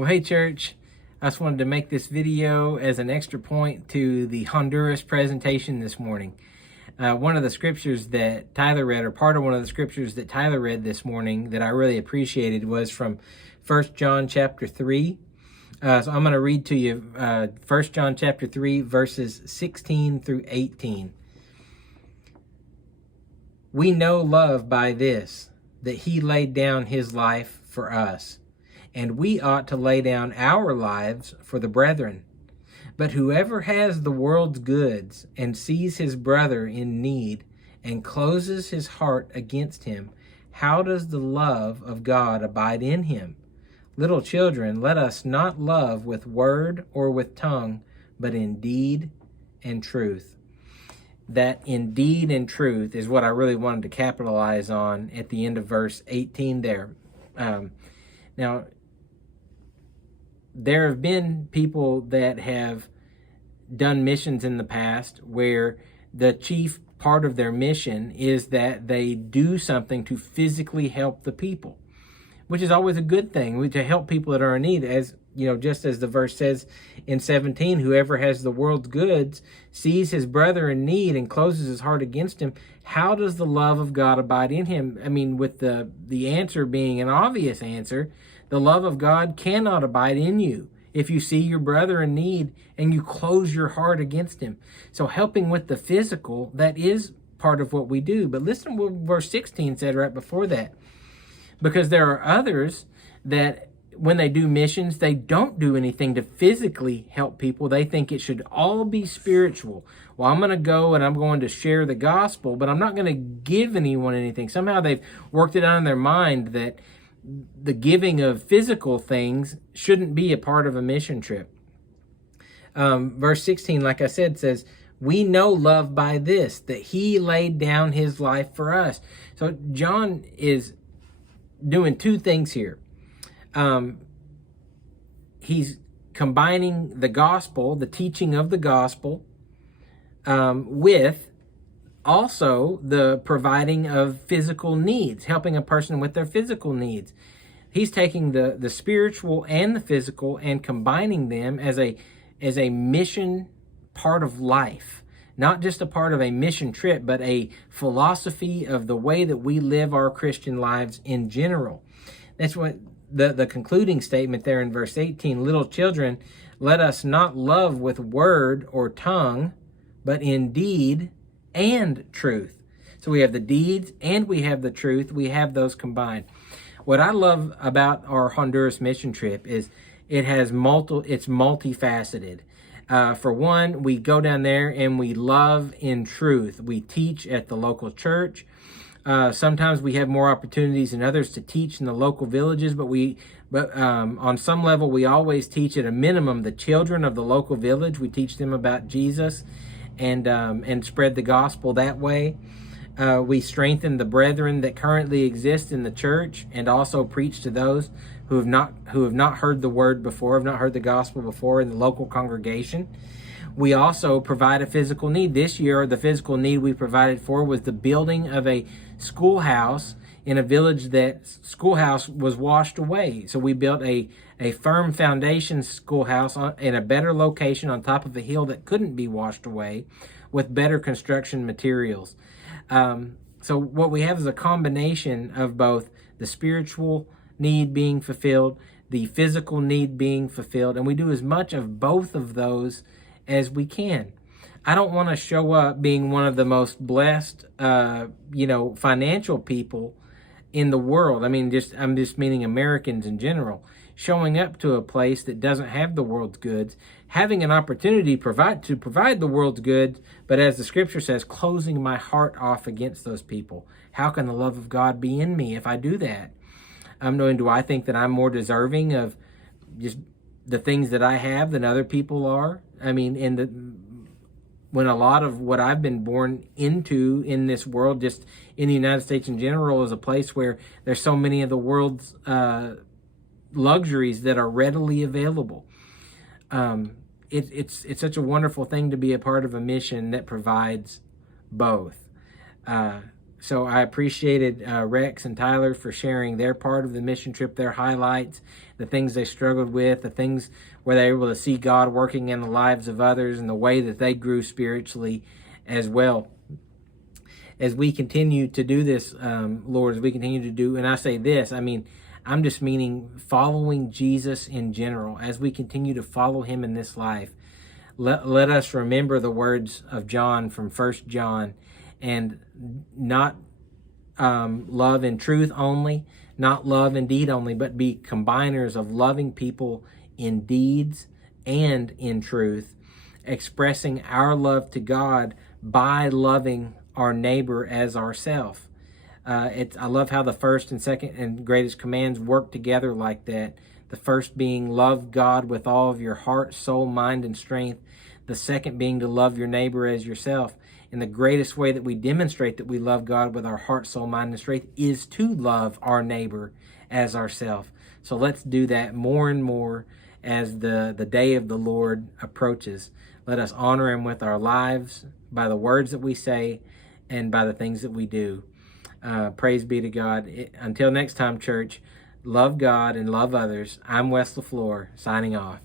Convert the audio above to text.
Well, hey church, I just wanted to make this video as an extra point to the Honduras presentation this morning. One of the scriptures that Tyler read, or part of one of the scriptures that Tyler read this morning that I really appreciated, was from 1 John chapter 3. So I'm going to read to you 1 John chapter 3, verses 16 through 18. We know love by this, that he laid down his life for us, and we ought to lay down our lives for the brethren. But whoever has the world's goods and sees his brother in need and closes his heart against him, how does the love of God abide in him? Little children, let us not love with word or with tongue, but in deed and truth. That in deed and truth is what I really wanted to capitalize on at the end of verse 18 there. Now, there have been people that have done missions in the past where the chief part of their mission is that they do something to physically help the people, which is always a good thing, to help people that are in need. As you know, just as the verse says in 17, whoever has the world's goods sees his brother in need and closes his heart against him, how does the love of God abide in him? I mean, with the answer being an obvious answer, the love of God cannot abide in you if you see your brother in need and you close your heart against him. So helping with the physical, that is part of what we do. But listen to what verse 16 said right before that. Because there are others that when they do missions, they don't do anything to physically help people. They think it should all be spiritual. Well, I'm going to go and I'm going to share the gospel, but I'm not going to give anyone anything. Somehow they've worked it out in their mind that the giving of physical things shouldn't be a part of a mission trip. Verse 16, like I said, says, we know love by this, that he laid down his life for us. So John is doing two things here. He's combining the gospel, the teaching of the gospel, with also the providing of physical needs, helping a person with their physical needs. He's taking the spiritual and the physical and combining them as a mission part of life. Not just a part of a mission trip, but a philosophy of the way that we live our Christian lives in general. That's what the concluding statement there in verse 18, little children, let us not love with word or tongue, but in deed and truth. So we have the deeds and we have the truth. We have those combined. What I love about our Honduras mission trip is it's multifaceted. For one, we go down there and we love in truth. We teach at the local church. Sometimes we have more opportunities than others to teach in the local villages, but on some level, we always teach at a minimum the children of the local village. We teach them about Jesus and spread the gospel that way. We strengthen the brethren that currently exist in the church and also preach to those who have not heard the word before, have not heard the gospel before in the local congregation. We also provide a physical need. This year, the physical need we provided for was the building of a schoolhouse in a village that schoolhouse was washed away. So we built a firm foundation schoolhouse in a better location on top of a hill that couldn't be washed away with better construction materials. So what we have is a combination of both the spiritual need being fulfilled, the physical need being fulfilled, and we do as much of both of those as we can. I don't want to show up being one of the most blessed, financial people in the world. I mean, I'm just meaning Americans in general, showing up to a place that doesn't have the world's goods, having an opportunity to provide the world's goods, but as the scripture says, closing my heart off against those people. How can the love of God be in me if I do that? Do I think that I'm more deserving of just the things that I have than other people are? I mean, when a lot of what I've been born into in this world, just in the United States in general, is a place where there's so many of the world's luxuries that are readily available. It's such a wonderful thing to be a part of a mission that provides both. So I appreciated Rex and Tyler for sharing their part of the mission trip, their highlights, the things they struggled with, the things where they were able to see God working in the lives of others, and the way that they grew spiritually as well. As we continue to do this, Lord, as we continue to do, and I say this, I mean, I'm just meaning following Jesus in general. As we continue to follow him in this life, let us remember the words of John from 1 John, and not love in truth only, not love in deed only, but be combiners of loving people in deeds and in truth, expressing our love to God by loving our neighbor as ourself. I love how the first and second and greatest commands work together like that. The first being love God with all of your heart, soul, mind, and strength. The second being to love your neighbor as yourself. And the greatest way that we demonstrate that we love God with our heart, soul, mind, and strength is to love our neighbor as ourself. So let's do that more and more as the day of the Lord approaches. Let us honor him with our lives, by the words that we say, and by the things that we do. Praise be to God. Until next time, church, love God and love others. I'm Wes LaFleur, signing off.